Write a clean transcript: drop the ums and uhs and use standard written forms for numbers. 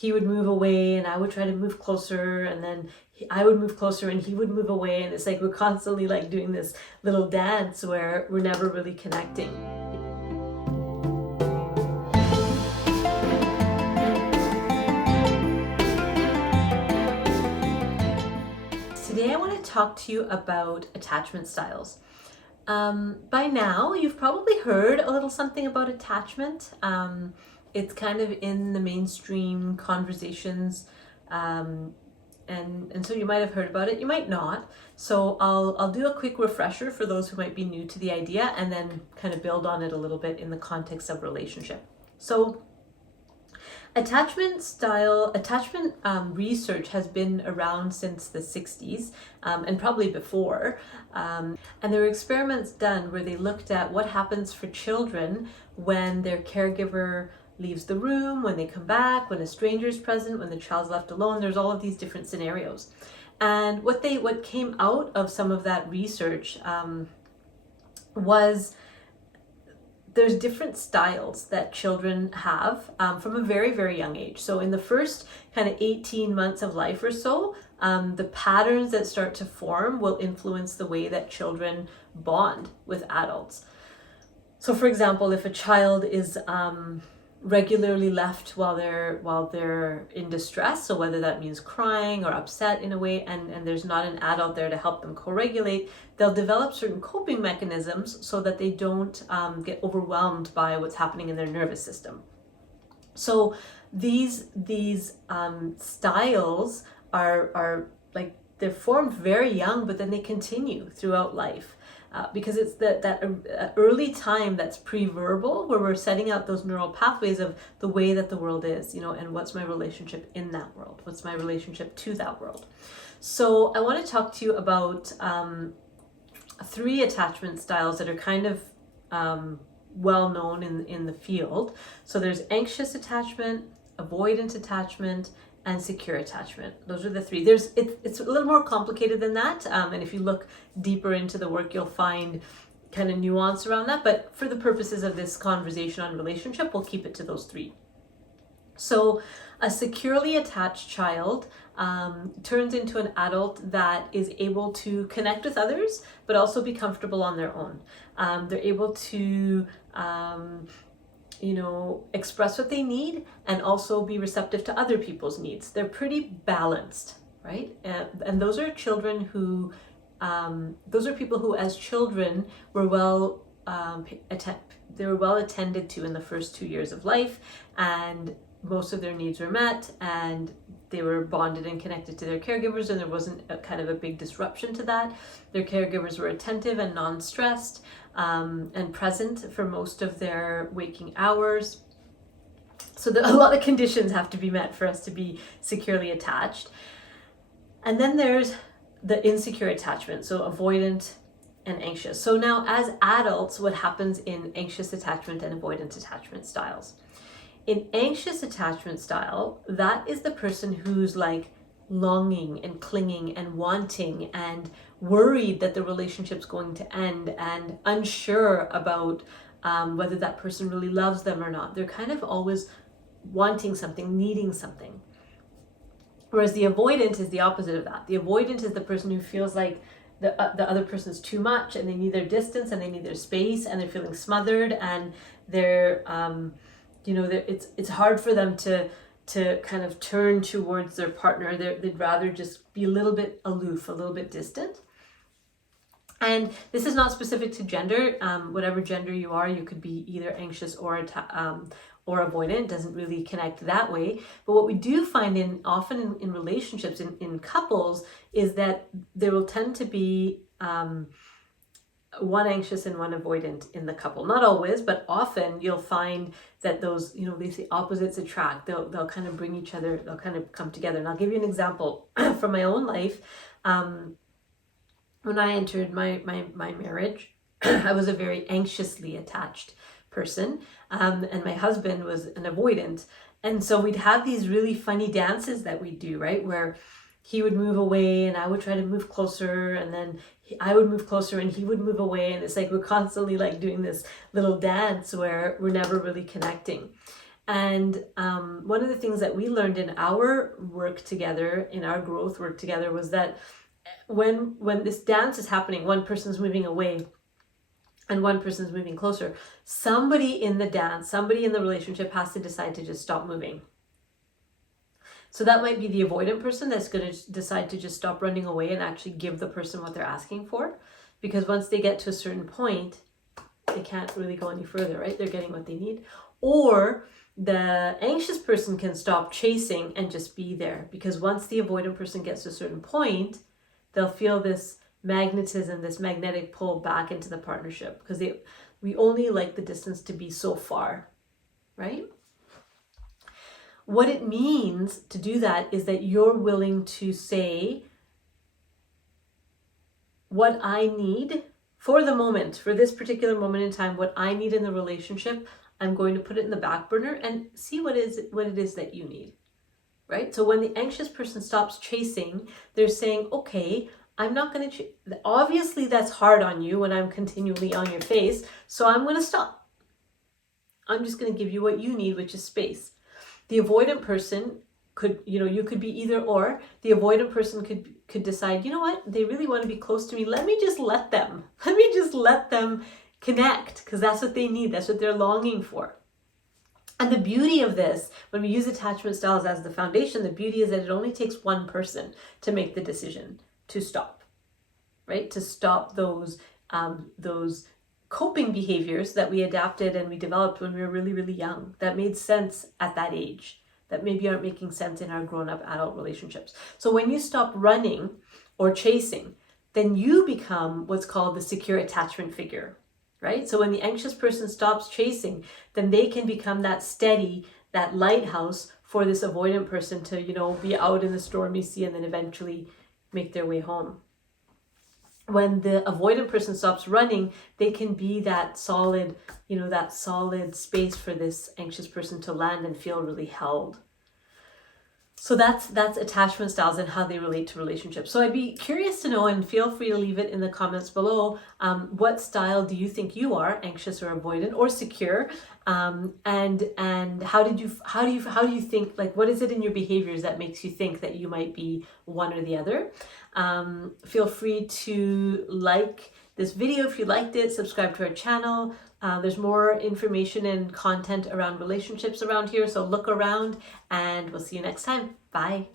he would move away and I would try to move closer, and then I would move closer and he would move away, and it's like we're constantly like doing this little dance where we're never really connecting. Today I want to talk to you about attachment styles. By now you've probably heard a little something about attachment. It's kind of in the mainstream conversations, and so you might have heard about it, you might not. So I'll do a quick refresher for those who might be new to the idea, and then kind of build on it a little bit in the context of relationship. So attachment research has been around since the 60s, and probably before. And there were experiments done where they looked at what happens for children when their caregiver leaves the room, when they come back, when a stranger is present, when the child's left alone. There's all of these different scenarios. And what came out of some of that research was there's different styles that children have from a very, very young age. So in the first kind of 18 months of life or so, the patterns that start to form will influence the way that children bond with adults. So for example, if a child is regularly left while they're in distress, so whether that means crying or upset in a way, and there's not an adult there to help them co-regulate, they'll develop certain coping mechanisms so that they don't get overwhelmed by what's happening in their nervous system. So these styles are like, they're formed very young, but then they continue throughout life. Because it's that early time that's pre-verbal, where we're setting out those neural pathways of the way that the world is, and what's my relationship in that world? What's my relationship to that world? So I want to talk to you about 3 attachment styles that are kind of well known in the field. So there's anxious attachment, avoidant attachment, and secure attachment. Those are the 3. It's a little more complicated than that, and if you look deeper into the work, you'll find kind of nuance around that, but for the purposes of this conversation on relationship, we'll keep it to those 3. So a securely attached child turns into an adult that is able to connect with others, but also be comfortable on their own. They're able to express what they need and also be receptive to other people's needs. They're pretty balanced, right? And those are children who, those are people who as children were well attended to in the first 2 years of life, and most of their needs were met, and they were bonded and connected to their caregivers, and there wasn't kind of a big disruption to that. Their caregivers were attentive and non-stressed, and present for most of their waking hours. So a lot of conditions have to be met for us to be securely attached. And then there's the insecure attachment, so avoidant and anxious. So now as adults, what happens in anxious attachment and avoidant attachment styles? In anxious attachment style, that is the person who's like longing and clinging and wanting and worried that the relationship's going to end and unsure about whether that person really loves them or not. They're kind of always wanting something, needing something. Whereas the avoidant is the opposite of that. The avoidant is the person who feels like the other person's too much, and they need their distance and they need their space, and they're feeling smothered, and they're it's hard for them to kind of turn towards their partner. They'd rather just be a little bit aloof, a little bit distant. And this is not specific to gender. Whatever gender you are, you could be either anxious or avoidant. It doesn't really connect that way. But what we do find often in relationships, in couples, is that there will tend to be one anxious and one avoidant in the couple. Not always, but often you'll find that those, they say opposites attract. They'll kind of bring each other, they'll kind of come together. And I'll give you an example from my own life. When I entered my marriage, I was a very anxiously attached person, and my husband was an avoidant. And so we'd have these really funny dances that we do, right? Where he would move away and I would try to move closer, and then I would move closer and he would move away, and it's like we're constantly like doing this little dance where we're never really connecting. And one of the things that we learned in our work together, in our growth work together, was that when this dance is happening, one person's moving away and one person's moving closer, somebody in the dance, somebody in the relationship has to decide to just stop moving. So that might be the avoidant person that's going to decide to just stop running away and actually give the person what they're asking for. Because once they get to a certain point, they can't really go any further, right? They're getting what they need. Or the anxious person can stop chasing and just be there. Because once the avoidant person gets to a certain point, they'll feel this magnetism, this magnetic pull back into the partnership. Because we only like the distance to be so far, right? What it means to do that is that you're willing to say, what I need for the moment, for this particular moment in time, what I need in the relationship, I'm going to put it in the back burner and see what it is that you need, right? So when the anxious person stops chasing, they're saying, okay, I'm not going to, obviously that's hard on you when I'm continually on your face, so I'm going to stop. I'm just going to give you what you need, which is space. The avoidant person could, you could be either or. The avoidant person could decide, you know what, they really want to be close to me. Let me just let them connect, because that's what they need. That's what they're longing for. And the beauty of this, when we use attachment styles as the foundation, the beauty is that it only takes one person to make the decision to stop, right? To stop those coping behaviors that we adapted and we developed when we were really, really young, that made sense at that age, that maybe aren't making sense in our grown-up adult relationships. So when you stop running or chasing, then you become what's called the secure attachment figure, right? So when the anxious person stops chasing, then they can become that steady, that lighthouse for this avoidant person to, be out in the stormy sea and then eventually make their way home. When the avoidant person stops running, they can be that solid, that solid space for this anxious person to land and feel really held. So that's attachment styles and how they relate to relationships. So I'd be curious to know, and feel free to leave it in the comments below. What style do you think you are, anxious or avoidant or secure? And how do you think, like, what is it in your behaviors that makes you think that you might be one or the other? Feel free to like this video if you liked it, subscribe to our channel. There's more information and content around relationships around here, so look around and we'll see you next time. Bye.